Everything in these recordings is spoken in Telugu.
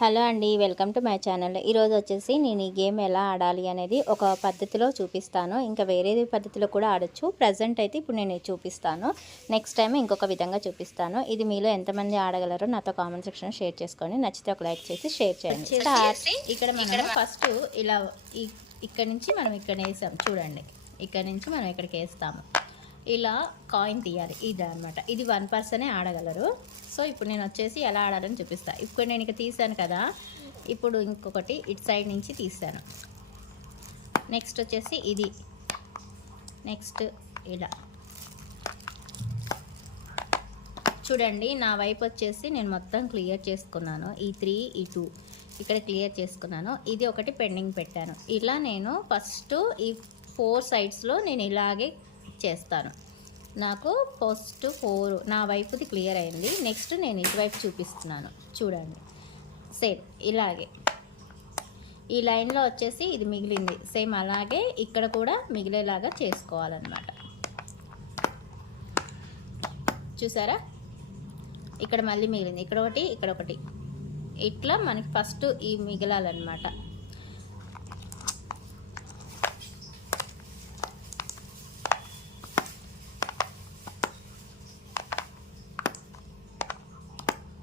హలో అండి, వెల్కమ్ టు మై ఛానల్. ఈరోజు వచ్చేసి నేను ఈ గేమ్ ఎలా ఆడాలి అనేది ఒక పద్ధతిలో చూపిస్తాను. ఇంకా వేరేది పద్ధతిలో కూడా ఆడొచ్చు. ప్రజెంట్ అయితే ఇప్పుడు నేను చూపిస్తాను. నెక్స్ట్ టైం ఇంకొక విధంగా చూపిస్తాను. ఇది మీలో ఎంతమంది ఆడగలరో నాతో కామెంట్ సెక్షన్ షేర్ చేసుకోండి. నచ్చితే ఒక లైక్ చేసి షేర్ చేయండి. ఇక్కడ మనం ఫస్ట్ ఇలా ఇక్కడ నుంచి మనం ఇక్కడ వేసాం చూడండి. ఇక్కడ నుంచి మనం ఇక్కడికి వేస్తాము. ఇలా కాయిన్ తీయాలి. ఇది అనమాట. ఇది 1 పర్సనే ఆడగలరు. సో ఇప్పుడు నేను వచ్చేసి ఎలా ఆడాలని చూపిస్తాను. ఇప్పుడు నేను ఇక తీసాను కదా, ఇప్పుడు ఇంకొకటి ఇటు సైడ్ నుంచి తీసాను. నెక్స్ట్ వచ్చేసి ఇది, నెక్స్ట్ ఇలా చూడండి. నా వైపు వచ్చేసి నేను మొత్తం క్లియర్ చేసుకున్నాను. ఈ 3 ఈ 2 ఇక్కడ క్లియర్ చేసుకున్నాను. ఇది ఒకటి పెండింగ్ పెట్టాను. ఇలా నేను ఫస్ట్ ఈ 4 సైడ్స్లో నేను ఇలాగే చేస్తాను. నాకు ఫస్ట్ 4 నా వైపుది క్లియర్ అయింది. నెక్స్ట్ నేను ఇటువైపు చూపిస్తున్నాను చూడండి. సేమ్ ఇలాగే ఈ లైన్లో వచ్చేసి ఇది మిగిలింది. సేమ్ అలాగే ఇక్కడ కూడా మిగిలేలాగా చేసుకోవాలన్నమాట. చూసారా, ఇక్కడ మళ్ళీ మిగిలింది. ఇక్కడ ఒకటి, ఇక్కడ ఒకటి, ఇట్లా మనకి ఫస్ట్ ఈ మిగలాలన్నమాట.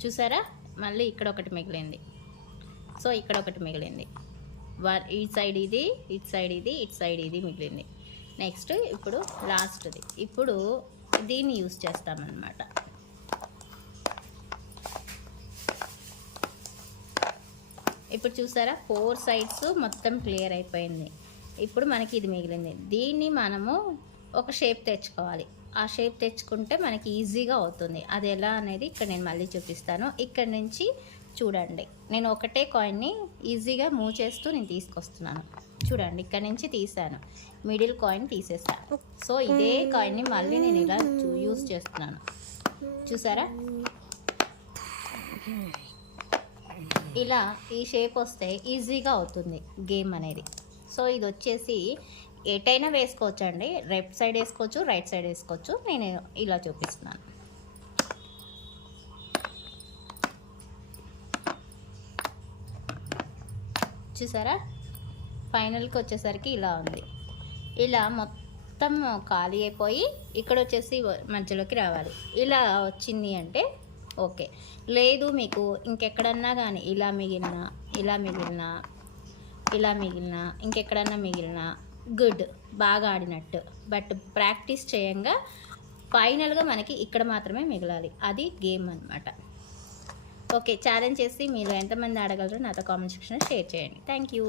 చూసారా, మళ్ళీ ఇక్కడ ఒకటి మిగిలింది. సో ఇక్కడ ఒకటి మిగిలింది. ఈ సైడ్ ఇది, ఇటు సైడ్ ఇది, ఇటు సైడ్ ఇది మిగిలింది. నెక్స్ట్ ఇప్పుడు లాస్ట్ది. ఇప్పుడు దీన్ని యూజ్ చేస్తామన్నమాట. ఇప్పుడు చూసారా, 4 సైడ్స్ మొత్తం క్లియర్ అయిపోయింది. ఇప్పుడు మనకి ఇది మిగిలింది. దీన్ని మనము ఒక షేప్ తెచ్చుకోవాలి. ఆ షేప్ తెచ్చుకుంటే మనకి ఈజీగా అవుతుంది. అది ఎలా అనేది ఇక్కడ నేను మళ్ళీ చూపిస్తాను. ఇక్కడ నుంచి చూడండి, నేను ఒకటే కాయిన్ని ఈజీగా మూవ్ చేస్తూ నేను తీసుకొస్తున్నాను. చూడండి, ఇక్కడ నుంచి తీసాను, మిడిల్ కాయిన్ తీసేస్తాను. సో ఇదే కాయిన్ని మళ్ళీ నేను ఇలా యూజ్ చేస్తున్నాను. చూసారా, ఇలా ఈ షేప్ వస్తే ఈజీగా అవుతుంది గేమ్ అనేది. సో ఇది వచ్చేసి ఎటైనా వేసుకోవచ్చు అండి. లెఫ్ట్ సైడ్ వేసుకోవచ్చు, రైట్ సైడ్ వేసుకోవచ్చు. నేను ఇలా చూపిస్తున్నాను. చూసారా, ఫైనల్కి వచ్చేసరికి ఇలా ఉంది. ఇలా మొత్తం ఖాళీ అయిపోయి ఇక్కడ వచ్చేసి మధ్యలోకి రావాలి. ఇలా వచ్చింది అంటే ఓకే. లేదు మీకు ఇంకెక్కడన్నా కానీ ఇలా మిగిలిన, ఇలా మిగిలిన, ఇలా మిగిలిన, ఇంకెక్కడన్నా మిగిలిన గుడ్, బాగా ఆడినట్టు. బట్ ప్రాక్టీస్ చేయంగా ఫైనల్గా మనకి ఇక్కడ మాత్రమే మిగలాలి. అది గేమ్ అనమాట. ఓకే, ఛాలెంజ్ చేసి మీలో ఎంతమంది ఆడగలరో నాతో కామెంట్ సెక్షన్లో షేర్ చేయండి. Thank you.